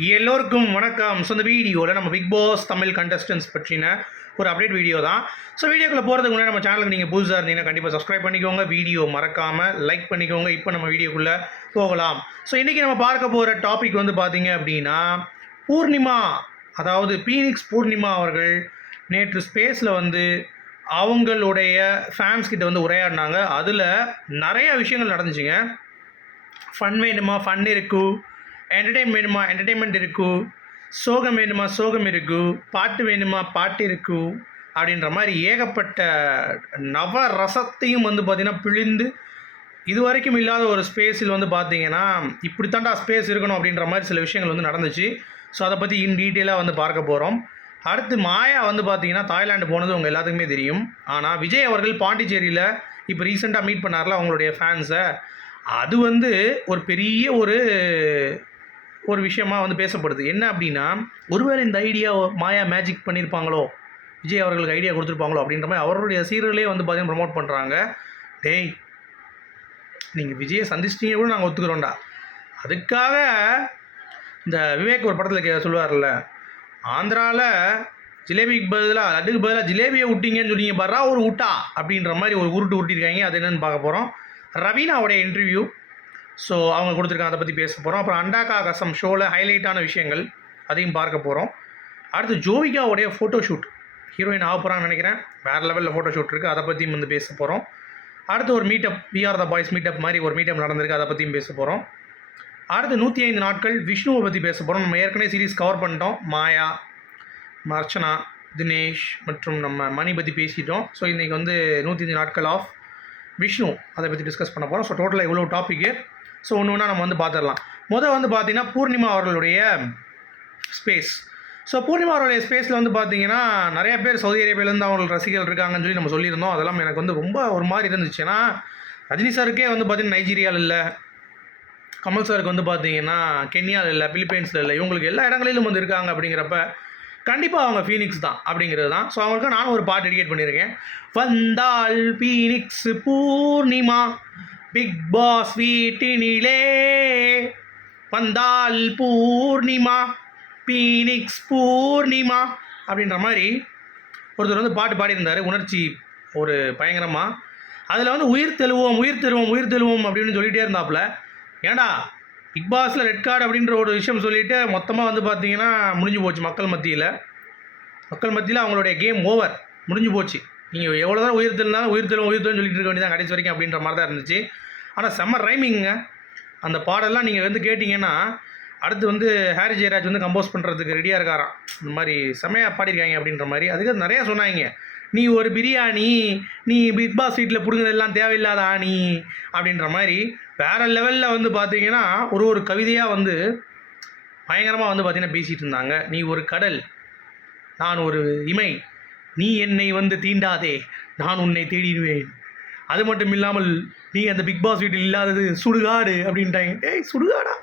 எல்லோருக்கும் வணக்கம். ஸோ இந்த வீடியோவில் நம்ம பிக் பாஸ் தமிழ் கண்டஸ்டன்ஸ் பற்றின ஒரு அப்டேட் வீடியோ தான். ஸோ வீடியோக்குள்ள போகிறதுக்கு முன்னாடி நம்ம சேனலுக்கு நீங்கள் புதுசாக இருந்தீங்கன்னா கண்டிப்பாக சப்ஸ்கிரைப் பண்ணிக்கோங்க. வீடியோ மறக்காமல் லைக் பண்ணிக்கோங்க. இப்போ நம்ம வீடியோக்குள்ளே போகலாம். ஸோ இன்றைக்கி நம்ம பார்க்க போகிற டாபிக் வந்து பார்த்தீங்க அப்படின்னா பூர்ணிமா அதாவது பீனிக்ஸ் பூர்ணிமா அவர்கள் நேற்று ஸ்பேஸில் வந்து அவங்களுடைய ஃபேன்ஸ் கிட்ட வந்து உரையாடினாங்க. அதில் நிறைய விஷயங்கள் நடந்துச்சுங்க. ஃபன் வேணுமா? ஃபன் இருக்கு? என்டர்டைன் வேணுமா? என்டர்டைன்மெண்ட் இருக்கு? சோகம் வேணுமா? சோகம் இருக்கு? பாட்டு வேணுமா? பாட்டு இருக்கு? அப்படின்ற மாதிரி ஏகப்பட்ட நவ ரசத்தையும் வந்து பார்த்திங்கன்னா பிழிந்து இது வரைக்கும் இல்லாத ஒரு ஸ்பேஸில் வந்து பார்த்தீங்கன்னா இப்படி தாண்டா ஸ்பேஸ் இருக்கணும் அப்படின்ற மாதிரி சில விஷயங்கள் வந்து நடந்துச்சு. ஸோ அதை பற்றி இன் டீட்டெயிலாக வந்து பார்க்க போகிறோம் அடுத்து மாயா வந்து பார்த்தீங்கன்னா தாய்லாந்து போனது உங்கள் எல்லாத்துக்குமே தெரியும். ஆனால் விஜய் அவர்கள் பாண்டிச்சேரியில் இப்போ ரீசெண்டாக மீட் பண்ணார்ல அவங்களுடைய ஃபேன்ஸை அது வந்து ஒரு பெரிய ஒரு ஒரு விஷயமா வந்து பேசப்படுது. என்ன அப்படின்னா ஒருவேளை இந்த ஐடியா மாயா மேஜிக் பண்ணியிருப்பாங்களோ விஜய் அவர்களுக்கு ஐடியா கொடுத்துருப்பாங்களோ அப்படின்ற மாதிரி அவருடைய சீரியலே வந்து பார்த்தீங்கன்னா ப்ரமோட் பண்ணுறாங்க டேய் நீங்கள் விஜயை சந்திச்சிட்டீங்க கூட நாங்கள் ஒத்துக்கிறோம்டா. அதுக்காக இந்த விவேக் ஒரு படத்தில் கே சொல்லுவார்ல ஆந்திராவில் ஜிலேபிக்கு பதிலாக லட்டுக்கு பதிலாக ஜிலேபியை விட்டீங்கன்னு சொன்னீங்க பாரா ஒரு விட்டா அப்படின்ற மாதிரி ஒரு உருட்டு உருட்டிருக்காங்க அது என்னென்னு பார்க்க போகிறோம் ரவீனாவுடைய இன்டர்வியூ ஸோ அவங்க கொடுத்துருக்காங்க அதை பற்றி பேச போகிறோம் அப்புறம் அண்டாக்கா கசம் ஷோவில் ஹைலைட்டான விஷயங்கள் அதையும் பார்க்க போகிறோம் அடுத்து ஜோவிகாவுடைய ஃபோட்டோ ஷூட் ஹீரோயின் ஆக போகிறான்னு நினைக்கிறேன். வேறு லெவலில் ஃபோட்டோ ஷூட் இருக்குது அதை பற்றியும் வந்து பேச போகிறோம் அடுத்து ஒரு meetup we are the boys meetup மாதிரி ஒரு மீட்டப் நடந்திருக்கு. அதை பற்றியும் பேச போகிறோம் அடுத்து நூற்றி ஐந்து நாட்கள் விஷ்ணுவை பற்றி பேச போகிறோம் நம்ம ஏற்கனவே சீரிஸ் கவர் பண்ணிட்டோம். மாயா அர்ச்சனா தினேஷ் மற்றும் நம்ம மணி பற்றி பேசிட்டோம். ஸோ இன்றைக்கி வந்து நூற்றி ஐந்து நாட்கள் ஆஃப் விஷ்ணு. அதை பற்றி டிஸ்கஸ் பண்ண போகிறோம் ஸோ டோட்டலாக இவ்வளோ டாப்பிக்கு ஸோ ஒன்று ஒன்றா நம்ம வந்து பார்த்துடலாம் முதல் வந்து பார்த்தீங்கன்னா பூர்ணிமா அவர்களுடைய ஸ்பேஸ் ஸோ பூர்ணிமா அவருடைய ஸ்பேஸில் வந்து பார்த்தீங்கன்னா நிறைய பேர் சவுதி அரேபியாவிலேருந்து அவங்களுக்கு ரசிகர்கள் இருக்காங்கன்னு சொல்லி நம்ம சொல்லியிருந்தோம். அதெல்லாம் எனக்கு வந்து ரொம்ப ஒரு மாதிரி இருந்துச்சு. ஏன்னா ரஜினி சாருக்கே வந்து பார்த்தீங்கன்னா நைஜீரியாவில் இல்லை. கமல் சாருக்கு வந்து பார்த்தீங்கன்னா கென்யாவில் இல்லை பிலிப்பைன்ஸில் இல்லை. இவங்களுக்கு எல்லா இடங்களிலும் வந்து இருக்காங்க அப்படிங்கிறப்ப கண்டிப்பாக அவங்க ஃபீனிக்ஸ் தான் அப்படிங்கிறது தான். ஸோ அவங்களுக்கு நானும் ஒரு பாட்டு டெடிகேட் பண்ணியிருக்கேன். வந்தால் ஃபீனிக்ஸ் பூர்ணிமா பிக் பாஸ் வீட்டினிலே வந்தால் பூர்ணிமா பீனிக்ஸ் பூர்ணிமா அப்படின்ற மாதிரி ஒருத்தர் வந்து பாட்டு பாடியிருந்தார். உணர்ச்சி ஒரு பயங்கரமாக அதில் வந்து உயிர் தெழுவோம் உயிர் தெழுவோம் உயிர் தெழுவோம் அப்படின்னு சொல்லிகிட்டே இருந்தாப்புல. ஏன்டா பிக் பாஸில் ரெட் கார்டு அப்படின்ற ஒரு விஷயம் சொல்லிவிட்டு மொத்தமாக வந்து பார்த்தீங்கன்னா முடிஞ்சு போச்சு மக்கள் மத்தியில். மக்கள் மத்தியில் அவங்களுடைய கேம் ஓவர் முடிஞ்சு போச்சு. நீங்கள் எவ்வளோ தான் உயிர் தெழுந்தாலும் உயிர் தெழுவோம் உயிர் தெழுவும் சொல்லிட்டு இருக்க வேண்டியதான் கடைசி வரைக்கும் அப்படின்ற மாதிரி தான் இருந்துச்சு. ஆனால் செம்ம ரைமிங்க அந்த பாடெல்லாம் நீங்கள் வந்து கேட்டிங்கன்னா அடுத்து வந்து ஹாரி ஜெயராஜ் வந்து கம்போஸ் பண்ணுறதுக்கு ரெடியாக இருக்காராம். இந்த மாதிரி செம்மையாக பாடியிருக்காங்க அப்படின்ற மாதிரி. அதுக்கு நிறையா சொன்னாங்க. நீ ஒரு பிரியாணி நீ பிக் பாஸ் வீட்டில் பிடுங்குறதெல்லாம் தேவையில்லாத ஆணி அப்படின்ற மாதிரி. வேறு லெவலில் வந்து பார்த்தீங்கன்னா ஒரு ஒரு கவிதையாக வந்து பயங்கரமாக வந்து பார்த்தீங்கன்னா பேசிகிட்டு இருந்தாங்க. நீ ஒரு கடல் நான் ஒரு இமை நீ என்னை வந்து தீண்டாதே நான் உன்னை தேடிடுவேன். அது மட்டும் இல்லாமல் நீ அந்த பிக் பாஸ் வீட்டில் இல்லாதது சுடுகாடு அப்படின்ட்டாங்க. ஏய் சுடுகாடா?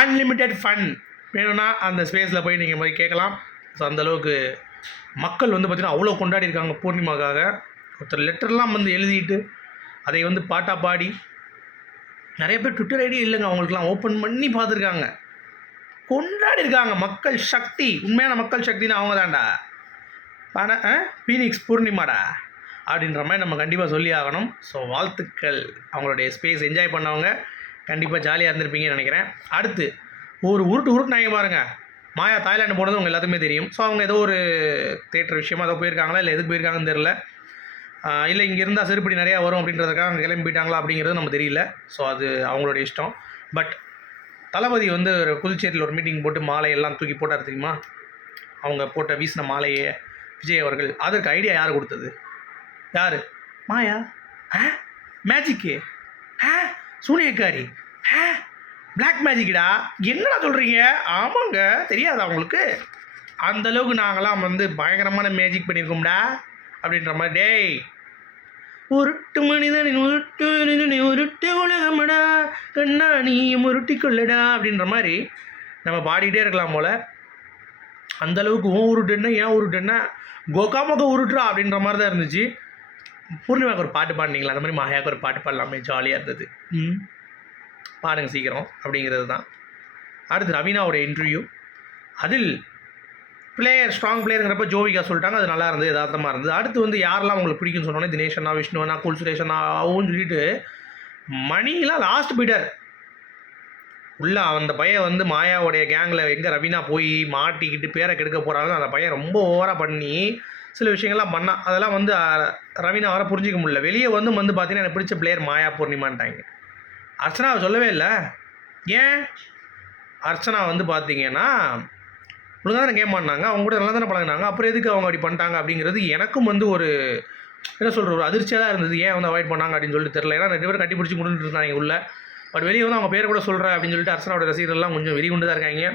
அன்லிமிட்டெட் ஃபன் வேணும்னா அந்த ஸ்பேஸில் போய் நீங்கள் போய் கேட்கலாம். ஸோ அந்தளவுக்கு மக்கள் வந்து பார்த்திங்கன்னா அவ்வளோ கொண்டாடி இருக்காங்க பூர்ணிமாக்காக. ஒருத்தர் லெட்டர்லாம் வந்து எழுதிட்டு அதை வந்து பாட்டாக பாடி நிறைய பேர் ட்விட்டர் ஐடி இல்லைங்க. அவங்களுக்குலாம் ஓப்பன் பண்ணி பார்த்துருக்காங்க. கொண்டாடி இருக்காங்க மக்கள் சக்தி. உண்மையான மக்கள் சக்தின்னு அவங்க தான்டா பண பீனிக்ஸ் பூர்ணிமாடா. அப்படின்ற மாதிரி நம்ம கண்டிப்பாக சொல்லி ஆகணும். ஸோ வாழ்த்துக்கள். அவங்களுடைய ஸ்பேஸ் என்ஜாய் பண்ணவங்க கண்டிப்பாக ஜாலியாக இருந்திருப்பீங்கன்னு நினைக்கிறேன். அடுத்து ஒரு உருட்டு உருட்டுனாங்க பாருங்கள் மாயா தாய்லாந்து போனது உங்கள் எல்லாத்துக்குமே தெரியும். ஸோ அவங்க ஏதோ ஒரு தேட்டர் விஷயமா ஏதோ போயிருக்காங்களா? இல்லை எதுக்கு போயிருக்காங்கன்னு தெரில இல்லை இங்கே இருந்தால் செருப்படி நிறையா வரும் அப்படின்றதுக்காக அங்கே கிளம்பி போயிட்டாங்களா அப்படிங்கிறது நம்ம தெரியல. ஸோ அது அவங்களோட இஷ்டம். பட் தளபதி வந்து ஒரு புதுச்சேரியில் ஒரு மீட்டிங் போட்டு மாலையெல்லாம் தூக்கி போட்டார் தெரியுமா? அவங்க போட்ட வீசின மாலையை விஜய் அவர்கள். அதற்கு ஐடியா யார் கொடுத்தது? யார்? மாயா? ஆ? மேஜிக்கு ஆ? சூனியக்காரி? ஆ? பிளாக் மேஜிக்கடா என்னடா சொல்கிறீங்க ஆமாங்க தெரியாதா உங்களுக்கு? அந்தளவுக்கு நாங்களாம் வந்து பயங்கரமான மேஜிக் பண்ணியிருக்கோம்டா அப்படின்ற மாதிரி. டேய் உருட்டு மனிதனின் உருட்டு மனிதனை உருட்டு உலகமடா. கண்ணா நீயும் உருட்டி கொள்ளடா அப்படின்ற மாதிரி நம்ம பாடிக்கிட்டே இருக்கலாம் போல். அந்த அளவுக்கு உன் உருட்டு என்ன ஏன் உருட்டு என்ன உருட்டுறா அப்படின்ற மாதிரி தான் இருந்துச்சு. பூர்ணிமாவுக்கு ஒரு பாட்டு பாடினீங்களா? அந்த மாதிரி மாயாவுக்கு ஒரு பாட்டு பாடலாமே ஜாலியாக இருந்தது. ம். பாடுங்க சீக்கிரம் அப்படிங்கிறது தான். அடுத்து ரவீனாவோட இன்டர்வியூ அதில் பிளேயர் ஸ்ட்ராங் பிளேயருங்கிறப்ப ஜோவிகா சொல்லிட்டாங்க அது நல்லா இருந்தது யதார்த்தமாக இருந்தது. அடுத்து வந்து யாரெல்லாம் உங்களுக்கு பிடிக்கும்னு சொன்னோன்னே தினேஷ் அண்ணா விஷ்ணு அண்ணா குல் சுரேஷ் அண்ணா ஆவும் சொல்லிட்டு மணிலாம் லாஸ்ட் பீடர் உள்ள அந்த பையன் வந்து மாயாவுடைய கேங்கில் எங்கே ரவீனா போய் மாட்டிக்கிட்டு பேரை கெடுக்க போகிறாங்க அந்த பையன் ரொம்ப ஓவராக பண்ணி சில விஷயங்கள்லாம் பண்ணா அதெல்லாம் வந்து ரவீனா வர புரிஞ்சிக்க முடியல. வெளியே வந்து வந்து பார்த்தீங்கன்னா எனக்கு பிடிச்ச பிளேயர் மாயா பூர்ணிமான்ட்டாங்க. அர்ச்சனாவை சொல்லவே இல்லை. ஏன்? அர்ச்சனா வந்து பார்த்தீங்கன்னா ஒழுங்காக தானே கேம் பண்ணாங்க அவங்க கூட நல்லா தானே பழகினாங்க? அப்புறம் எதுக்கு அவங்க அப்படி பண்ணிட்டாங்க அப்படிங்கிறது எனக்கும் வந்து ஒரு என்ன சொல்கிற ஒரு அதிர்ச்சியாக தான் இருந்தது. ஏன் வந்து அவாய்ட் பண்ணாங்க அப்படின்னு சொல்லிட்டு தெரில ஏன்னா ரெண்டு பேரும் கட்டி பிடிச்சி கொண்டு இருந்தாங்க உள்ள. பட் வெளியே வந்து அவங்க பேர் கூட சொல்கிறேன் அப்படின்னு சொல்லிட்டு அர்ச்சனாவோட ரசிகர்கள்லாம் கொஞ்சம் வெறி கொண்டு தான் இருக்காங்க.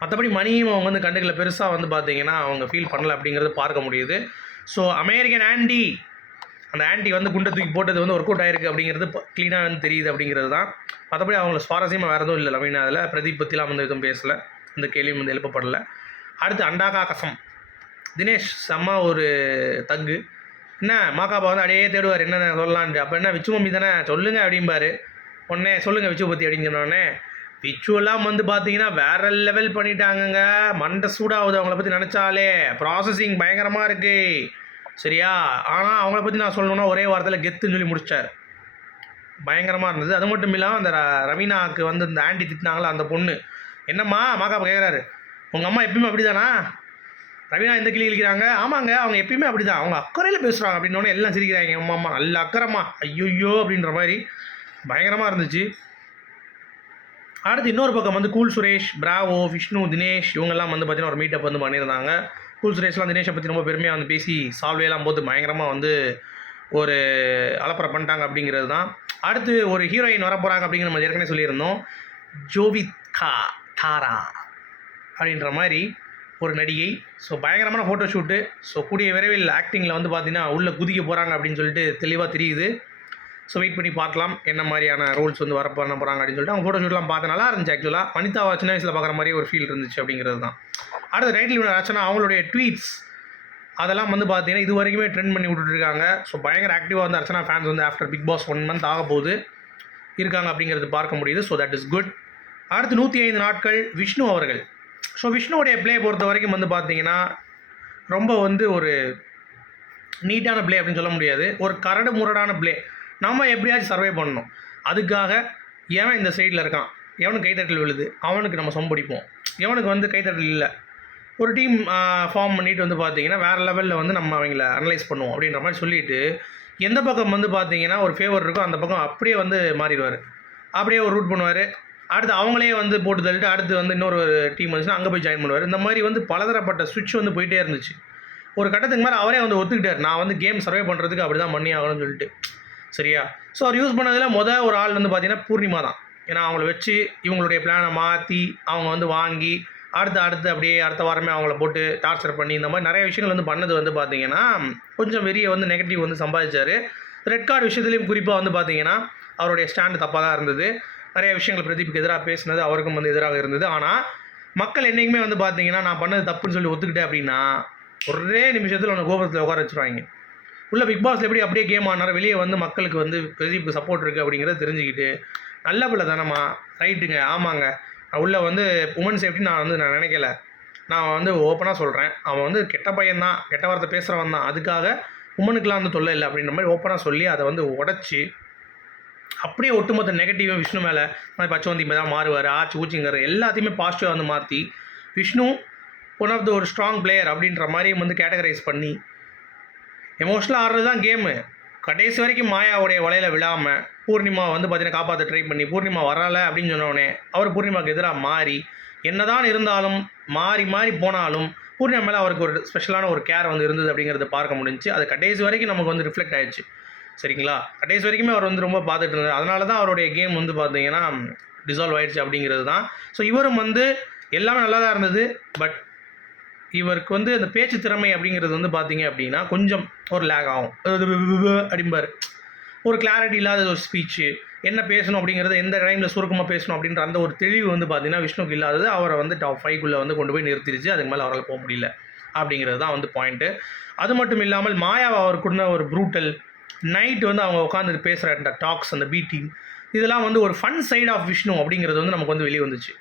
மற்றபடி மணியும் அவங்க வந்து கண்டுக்கல. பெருசாக வந்து பார்த்தீங்கன்னா அவங்க ஃபீல் பண்ணல அப்படிங்கிறது பார்க்க முடியுது. ஸோ அமெரிக்கன் ஆண்டி அந்த ஆண்டி வந்து குண்டை தூக்கி போட்டது வந்து ஒர்க் அவுட் ஆயிருக்கு அப்படிங்கிறது க்ளீனாக வந்து தெரியுது அப்படிங்கிறது தான். மற்றபடி அவங்கள சுவாரஸ்யமாக வேறு எதுவும் இல்லை. லவீனா அதில் பிரதீப் பற்றிலாம் வந்து எதுவும் பேசலை. இந்த கேள்வியும் வந்து எழுப்பப்படல. அடுத்து அண்டாகா கசம். தினேஷ் செம்ம ஒரு தங்கு. என்ன மாக்காப்பா வந்து அடையே தேடுவார். என்னென்ன சொல்லலான்ட்டு. அப்போ என்ன விச்சு மம்மி தானே? சொல்லுங்கள் அப்படிம்பாரு. உடனே சொல்லுங்கள் விச்சு பற்றி அப்படின்னு சொன்னோடனே விச்சுவெல்லாம் வந்து பார்த்தீங்கன்னா வேற லெவல் பண்ணிட்டாங்கங்க. மண்டை சூடாகுது அவங்கள பற்றி நினச்சாலே. ப்ராசஸிங் பயங்கரமாக இருக்கு. சரியா? ஆனால் அவங்கள பற்றி நான் சொல்லணும்னா ஒரே வாரத்தில் கெத்துன்னு சொல்லி முடிச்சார். பயங்கரமாக இருந்தது. அது மட்டும் இல்லாமல் அந்த ரவீனாவுக்கு வந்து இந்த ஆண்டி திட்டினாங்களா அந்த பொண்ணு. என்னம்மா மாக்காப்பா கேட்குறாரு உங்கள் அம்மா எப்பயுமே அப்படிதானா? ரவீனா எந்த கிளி கிழிக்கிறாங்க. ஆமாங்க அவங்க எப்பயுமே அப்படி தான் அவங்க அக்கறையில் பேசுகிறாங்க அப்படின்னோடனே எல்லாம் சிரிக்கிறாங்க. அம்மா அம்மா நல்ல அக்கறைம்மா. ஐயோ அப்படின்ற மாதிரி பயங்கரமாக இருந்துச்சு. அடுத்து இன்னொரு பக்கம் வந்து கூல் சுரேஷ் பிராவோ விஷ்ணு தினேஷ் இவங்கெல்லாம் வந்து பார்த்தீங்கன்னா ஒரு மீட்டப் வந்து பண்ணியிருந்தாங்க. கூல் சுரேஷ்லாம் தினேஷை பற்றி ரொம்ப பெருமையாக வந்து பேசி சால்வேலாம் போது பயங்கரமாக வந்து ஒரு அலப்பறை பண்ணிட்டாங்க அப்படிங்கிறது தான். அடுத்து ஒரு ஹீரோயின் வர போகிறாங்க அப்படிங்கிற நம்ம ஏற்கனவே சொல்லியிருந்தோம். ஜோவித்கா தாரா அப்படின்ற மாதிரி ஒரு நடிகை. ஸோ பயங்கரமான ஃபோட்டோ ஷூட்டு ஸோ கூடிய விரைவில் ஆக்டிங்கில் வந்து பார்த்திங்கன்னா உள்ளே குதிக்க போகிறாங்க அப்படின்னு சொல்லிட்டு தெளிவாக தெரியுது. ஸோ வெயிட் பண்ணி பார்க்கலாம். என்ன மாதிரியான ரூல்ஸ் வந்து வர பண்ண போகிறாங்க அப்படின்னு சொல்லிட்டு அவங்க ஃபோட்டோ ஷூட்லாம் பார்த்து நல்லா இருந்துச்சு ஆக்சுவலாக வனிதாவை சின்ன வயசில் பார்க்குற மாதிரி ஒரு ஃபீல் இருந்துச்சு அப்படிங்கிறது தான். அடுத்து ரைட்டில் வினர் ஆச்சுன்னா அவங்களுடைய ட்வீட்ஸ் அதெல்லாம் வந்து பார்த்தீங்கன்னா இது வரைக்குமே ட்ரெண்ட் பண்ணி விட்டுட்டு இருக்காங்க ஸோ பயங்கர ஆக்டிவாக வந்து அர்ச்சனா ஃபேன்ஸ் வந்து after Bigg Boss one month ஆக போகுது. இருக்காங்க அப்படிங்கிறது பார்க்க முடியுது. ஸோ தட் இஸ் குட் அடுத்து நூற்றி ஐந்து நாட்கள் விஷ்ணு அவர்கள். ஸோ விஷ்ணுவோடைய ப்ளே பொறுத்த வரைக்கும் வந்து பார்த்தீங்கன்னா ரொம்ப வந்து ஒரு நீட்டான ப்ளே அப்படின்னு சொல்ல முடியாது. ஒரு கரடு முரடான ப்ளே நம்ம எப்படியாச்சும் சர்வே பண்ணணும். அதுக்காக எவன் இந்த சைடில் இருக்கான்? எவனுக்கு கைத்தட்டல் விழுது? அவனுக்கு நம்ம சொம்படிப்போம் எவனுக்கு வந்து கைத்தட்டல் இல்லை? ஒரு டீம் ஃபார்ம் பண்ணிட்டு வந்து பார்த்தீங்கன்னா வேறு லெவலில் வந்து நம்ம அவங்கள அனலைஸ் பண்ணுவோம் அப்படின்ற மாதிரி சொல்லிவிட்டு எந்த பக்கம் வந்து பார்த்தீங்கன்னா ஒரு ஃபேவர் இருக்கோ அந்த பக்கம் அப்படியே வந்து மாறிடுவார். அப்படியே ஒரு ரூட் பண்ணுவார். அடுத்து அவங்களே வந்து போட்டு தள்ளிட்டு அடுத்து வந்து இன்னொரு டீம் வந்துச்சுன்னா அங்கே போய் ஜாயின் பண்ணுவார். இந்த மாதிரி வந்து பலதரப்பட்ட சுவிட்ச் வந்து போயிட்டே இருந்துச்சு. ஒரு கட்டத்துக்கு மேலே அவரே வந்து ஒத்துக்கிட்டார். நான் வந்து கேம் சர்வே பண்ணுறதுக்கு அப்படி தான் பண்ணி ஆகணும்னு சொல்லிட்டு. சரியா? ஸோ அவர் யூஸ் பண்ணதில் மொதல் ஒரு ஆள் வந்து பார்த்தீங்கன்னா பூர்ணிமா தான். ஏன்னா அவங்கள வச்சு இவங்களுடைய பிளானை மாற்றி அவங்க வந்து வாங்கி அடுத்து அடுத்து அப்படியே அடுத்த வாரமே அவங்கள போட்டு டார்ச்சர் பண்ணி இந்த மாதிரி நிறைய விஷயங்கள் வந்து பண்ணது வந்து பார்த்தீங்கன்னா கொஞ்சம் வெறிய வந்து நெகட்டிவ் வந்து சம்பாதிச்சார். ரெட் கார்டு விஷயத்துலையும் குறிப்பாக வந்து பார்த்தீங்கன்னா அவருடைய ஸ்டாண்டு தப்பாக தான் இருந்தது. நிறைய விஷயங்கள் பிரதீப்புக்கு எதிராக பேசினது அவருக்கும் வந்து எதிராக இருந்தது. ஆனால் மக்கள் என்றைக்குமே வந்து பார்த்தீங்கன்னா நான் பண்ணது தப்புன்னு சொல்லி ஒத்துக்கிட்டேன் அப்படின்னா ஒரே நிமிஷத்தில் உன்னை கோபுரத்தில் உட்கார வச்சுருவாங்க. உள்ள பிக் பாஸில் எப்படி அப்படியே கேம் ஆனாரோ வெளியே வந்து மக்களுக்கு வந்து பிரதீப்புக்கு சப்போர்ட் இருக்குது அப்படிங்கிறத தெரிஞ்சுக்கிட்டு நல்ல பிள்ளை தானம்மா. ரைட்டுங்க ஆமாங்க. நான் வந்து உமன் சேஃப்டி நான் வந்து நான் நினைக்கல. நான் வந்து ஓப்பனாக சொல்கிறேன் அவன் வந்து கெட்ட பையன்தான் கெட்ட வார்த்தை பேசுகிறவன் தான். அதுக்காக உமனுக்கெலாம் வந்து தொல்லை இல்லை அப்படின்ற மாதிரி ஓப்பனாக சொல்லி அதை வந்து உடச்சி அப்படியே ஒட்டுமொத்த நெகட்டிவும் விஷ்ணு மேலே மாதிரி பச்சவந்தி மேலே தான் மாறுவார் ஆச்சு ஊச்சிங்கிற எல்லாத்தையுமே பாசிட்டிவாக வந்து மாற்றி விஷ்ணு ஒன் ஆஃப் த ஒரு ஸ்ட்ராங் பிளேயர் அப்படின்ற மாதிரி வந்து கேட்டகரைஸ் பண்ணி எமோஷ்னலாக ஆடுறது தான் கேமு கடைசி வரைக்கும் மாயாவுடைய வலையில் விழாமல் பூர்ணிமா வந்து பார்த்தீங்கன்னா காப்பாற்ற ட்ரை பண்ணி பூர்ணிமா வரலை அப்படின்னு சொன்னோடனே அவர் பூர்ணிமாவுக்கு எதிராக மாறி என்னதான் இருந்தாலும் மாறி மாறி போனாலும் பூர்ணிமா மேலே அவருக்கு ஒரு ஸ்பெஷலான ஒரு கேர் வந்து இருந்தது அப்படிங்கிறத பார்க்க முடிஞ்சுச்சு. அது கடைசி வரைக்கும் நமக்கு வந்து ரிஃப்ளெக்ட் ஆயிடுச்சு. சரிங்களா? கடைசி வரைக்குமே அவர் வந்து ரொம்ப பார்த்துட்டு இருந்தார். அதனால தான் அவருடைய கேம் வந்து பார்த்தீங்கன்னா டிசால்வ் ஆயிடுச்சு அப்படிங்கிறது தான். ஸோ இவரும் வந்து எல்லாமே நல்லா தான் இருந்தது. பட் இவருக்கு வந்து அந்த பேச்சு திறமை அப்படிங்கிறது வந்து பார்த்தீங்க அப்படின்னா கொஞ்சம் ஒரு லேக் ஆகும். அப்படிம்பார். ஒரு கிளாரிட்டி இல்லாத ஒரு ஸ்பீச்சு என்ன பேசணும் அப்படிங்கிறத எந்த டைமில் சுருக்கமாக பேசணும் அப்படின்ற அந்த ஒரு தெளிவு வந்து பார்த்தீங்கன்னா விஷ்ணுக்கு இல்லாதது அவரை வந்து டாப் ஃபைவ்க்குள்ளே வந்து கொண்டு போய் நிறுத்திடுச்சு அதுக்கு மேலே அவரால் போக முடியல அப்படிங்கிறது தான் வந்து பாயிண்ட்டு அது மட்டும் இல்லாமல் மாயாவை அவர் கொடுத்த ஒரு ப்ரூட்டல் நைட் வந்து அவங்க உட்காந்து பேசுகிற அந்த டாக்ஸ் அந்த பீட்டிங் இதெல்லாம் வந்து ஒரு ஃபன் சைட் ஆஃப் விஷ்ணு அப்படிங்கிறது வந்து நமக்கு வந்து வெளியே வந்துச்சு.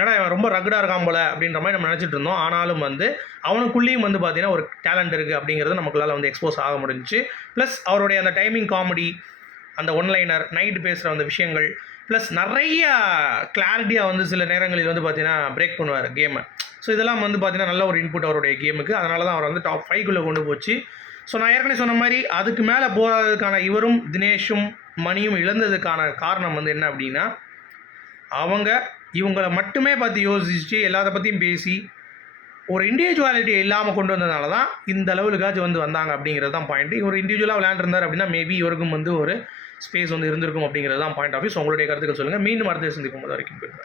ஏன்னா இவன் ரொம்ப ரகுடாக இருக்கான் போல அப்படின்ற மாதிரி நம்ம நினச்சிட்டு இருந்தோம். ஆனாலும் வந்து அவனுக்குள்ளேயும் வந்து பார்த்தீங்கன்னா ஒரு டேலண்ட் இருக்குது அப்படிங்கிறது நமக்குள்ளால் வந்து எக்ஸ்போஸ் ஆக முடிஞ்சுச்சு. ப்ளஸ் அவருடைய அந்த டைமிங் காமெடி அந்த ஒன்லைனர் நைட்டு பேசுகிற அந்த விஷயங்கள் ப்ளஸ் நிறைய கிளாரிட்டியாக வந்து சில நேரங்களில் வந்து பார்த்தீங்கன்னா பிரேக் பண்ணுவார் கேமை ஸோ இதெல்லாம் வந்து பார்த்தீங்கன்னா நல்ல ஒரு இன்புட் அவருடைய கேமுக்கு அதனால தான் அவர் வந்து டாப் ஃபைவ்க்குள்ளே கொண்டு போச்சு. ஸோ நான் ஏற்கனவே சொன்ன மாதிரி அதுக்கு மேலே போகிறதுக்கான இவரும் தினேஷும் மணியும் இழந்ததுக்கான காரணம் வந்து என்ன அப்படின்னா அவங்க இவங்களை மட்டுமே பார்த்து யோசிச்சு எல்லாத்த பற்றியும் பேசி ஒரு இண்டிவிஜுவாலிட்டி இல்லாமல் கொண்டு வந்ததுனால தான் இந்த லெவலுக்காச்சும் வந்து வந்தாங்க அப்படிங்கிறது தான் பாயிண்ட் இவர் இண்டிவிஜுவலாக விளையாண்டுருந்தார் அப்படின்னா மேபி இவருக்கும் வந்து ஒரு ஸ்பேஸ் வந்து இருந்திருக்கும் அப்படிங்கிறது தான் பாயிண்ட் ஆஃப் வியூஸ் உங்களுடைய கருத்துக்கள் சொல்லுங்கள் மீண்டும் அடுத்த சந்திக்கும் போது வரைக்கும் போயிருந்தேன்